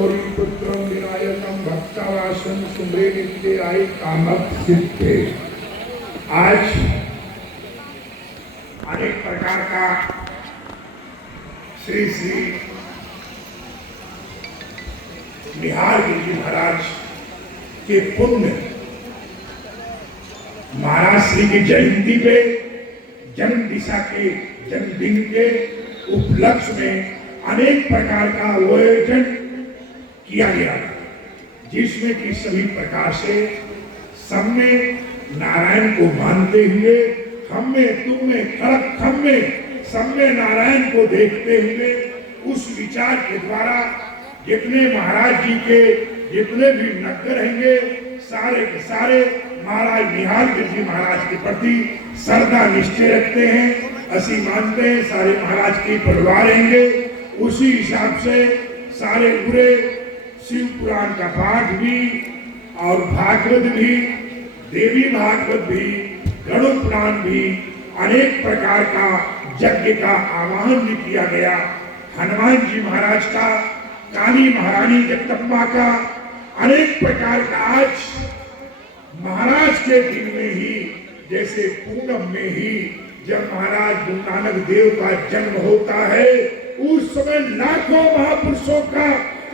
गौरी पुत्रम विनायकम भक्तावासन सुमरे नित्य आई कामक सिद्धे। आज अनेक प्रकार का श्री श्री निहाल गिरिजी महाराज के पुण्य महाराज श्री की जयंती पे जन्म दिशा के जन्मदिन के उपलक्ष्य में अनेक प्रकार का आयोजन किया गया, जिसमें कि सभी प्रकार से सब में नारायण को मानते हुए हम में तुम में खड़क हम में सब में नारायण को देखते हुए उस विचार के द्वारा जितने महाराज जी के जितने भी नगर रहेंगे सारे के सारे महाराज निहाल गिरिजी महाराज के प्रति श्रद्धा निश्चय रखते हैं, ऐसी मानते हैं। सारे महाराज के परिवार रहेंगे, उसी हिसाब से सारे पूरे शिव पुराण का पाठ भी और भागवत भी, देवी भागवत भी, गरुड़ पुराण भी, अनेक प्रकार का यज्ञ का आह्वान भी किया गया। हनुमान जी महाराज का, काली महारानी जगदम्बा का, अनेक प्रकार का आज महाराज के दिन में ही जैसे पूनम में ही जब महाराज गुरु नानक देव का जन्म होता है उस समय लाखों महापुरुषों का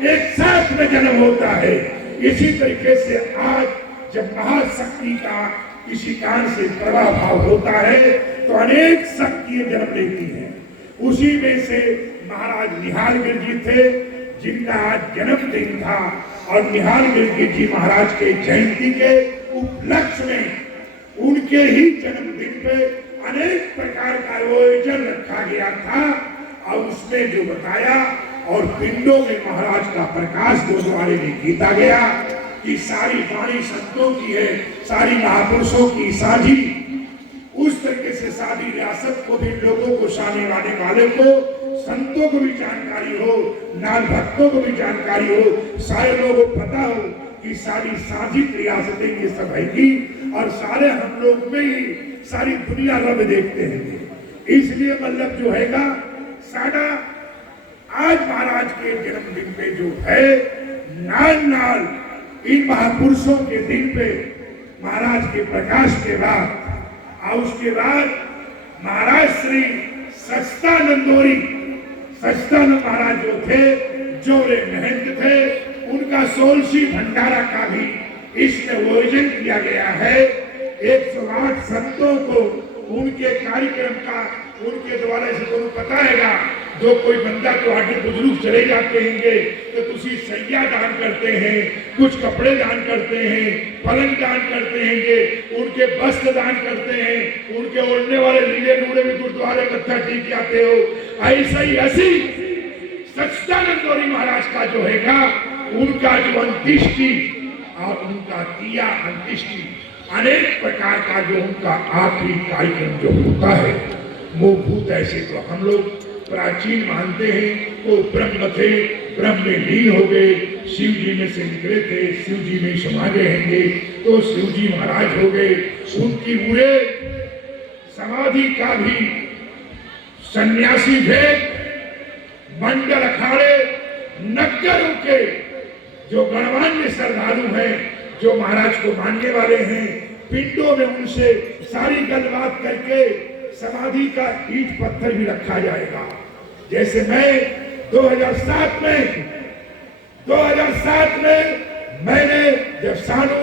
एक साथ में जन्म होता है। इसी तरीके से आज जब महाशक्ति का किसी कारण से प्रभाव होता है तो अनेक शक्तियां जन्म लेती हैं। उसी में से महाराज निहाल गिरिजी थे जिनका आज जन्मदिन था और निहाल गिरिजी महाराज के जयंती के उपलक्ष्य में उनके ही जन्मदिन पे अनेक प्रकार का आयोजन रखा गया था और उसमें जो बताया और पिंडों में महाराज का प्रकाश गुरुद्वारे में कीता गया कि सारी वाणी संतों की है, सारी महापुरुषों की साझी, उस तरीके से सारी रियासत को भी लोगों को सामने वाले को संतों को भी जानकारी हो, नाल भक्तों को भी जानकारी हो, सारे लोगों को पता हो कि सारी साझित रियासतें ये सब है की और सारे हम लोग में ही सारी दुनिया रब देखते हैं। इसलिए मतलब जो हैगा सारा आज महाराज के जन्मदिन पे जो है नाल इन महापुरुषों के दिन पे महाराज के प्रकाश के बाद और उसके बाद महाराज श्री सच्चिदानंदोरी सच्चिदानंद महाराज जो थे जोरे महंत थे, उनका 16वीं भंडारा का भी इसमें आयोजन किया गया है। 108 संतों को उनके कार्यक्रम का उनके द्वारा से तो पता है जो कोई बंदा तो आगे बुजुर्ग चले जाते हैं तो तुसी सैया दान करते हैं, कुछ कपड़े दान करते हैं, पलंग दान करते हैं, उनके वस्त्र दान करते हैं, उनके ओढ़ने वाले लीले लूड़े भी गुरुद्वारे मत्था टेक जाते हो। ऐसा ही ऐसी सच्चिदानंद महाराज का जो हैगा उनका जो अंत्येष्टि और उनका किया अंत्येष्टि अनेक प्रकार का जो उनका आखिरी कार्यक्रम जो होता है वो भूत ऐसे तो हम लोग प्राचीन मानते हैं वो ब्रह्म थे, ब्रह्म में लीन हो गए, शिव जी में से निकले थे, शिव जी में समा गए होंगे तो शिव जी महाराज हो गए। उनकी पूरे समाधि का भी सन्यासी भेद मंडल अखाड़े नगरों के जो गणमान्य श्रद्धालु हैं, जो महाराज को मानने वाले हैं, पिंडों में उनसे सारी गलबात करके समाधि का ईंट पत्थर भी रखा जाएगा। जैसे मैं 2007 में मैंने जब सानू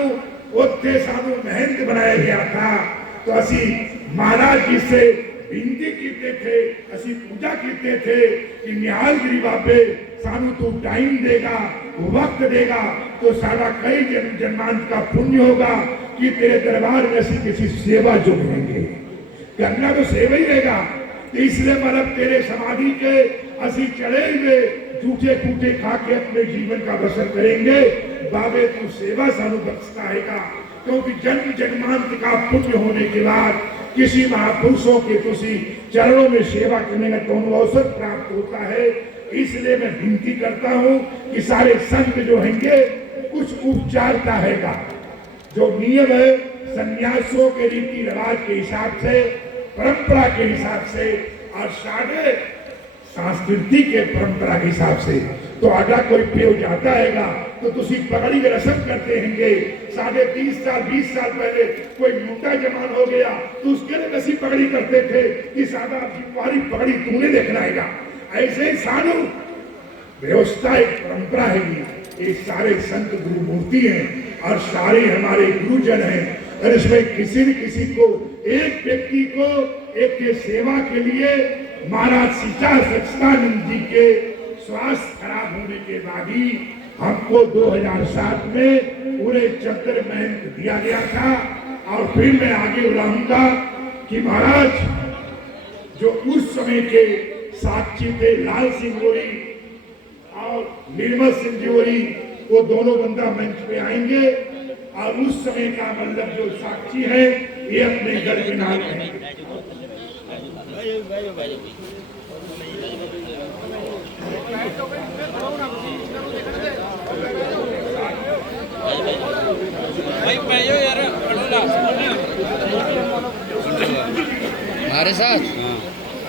महंत बनाया गया था तो असी महाराज जी से विनती करते थे, असी पूजा करते थे कि निहाल गिरी बाबे सानू तू टाइम देगा, वक्त देगा तो सारा कई जन्मांत का पुण्य होगा कि तेरे दरबार में ऐसी किसी सेवा जो करेंगे करना तो सेवा ही रहेगा। तो इसलिए मतलब तेरे समाधि के असी चढ़े हुए झूठे फूटे खा के अपने जीवन का बसर करेंगे। बाबे तू सेवा सानू बख्शता हैगा क्योंकि जन्म जन्मांत का पुण्य होने के बाद किसी महापुरुषों के तुसी चरणों में सेवा करने का कौन अवसर प्राप्त होता है। इसलिए मैं विनती करता हूँ कि सारे संत जो होंगे कुछ उपचार का हैगा जो नियम है सन्यासियों के रीति रिवाज के हिसाब से, परंपरा के हिसाब से और साढ़े संस्कृति के परंपरा के हिसाब से ਤੁਹਾਡਾ ਕੋਈ ਪਿਓ जाता हैगा तो तुसी पगड़ी की रस्म करते हैंगे। 30.5 साल 20 साल पहले कोई मोटा जवान हो गया तो उसके लिए वैसी पगड़ी करते थे कि सादा तुम्हारी पगड़ी तूने देखना हैगा। ऐसे ही साधु व्यवस्था एक परंपरा है। ये सारे संत गुरु मूर्ति हैं और सारे हमारे गुरुजन हैं और इसमें किसी न किसी को एक व्यक्ति को एक के सेवा के लिए महाराज सीता सच्चिदानंद जी के स्वास्थ्य खराब होने के बाद ही हमको 2007 में पूरे चक्कर में दिया गया था। और फिर मैं आगे बुलाऊंगा कि महाराज जो उस समय के साक्षी थे लाल सिंह गोरी और निर्मल सिंह जोरी, वो दोनों बंदा मंच पे आएंगे और उस समय का मतलब जो साक्षी है ये अपने घर के नाम है।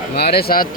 हमारे साथ तो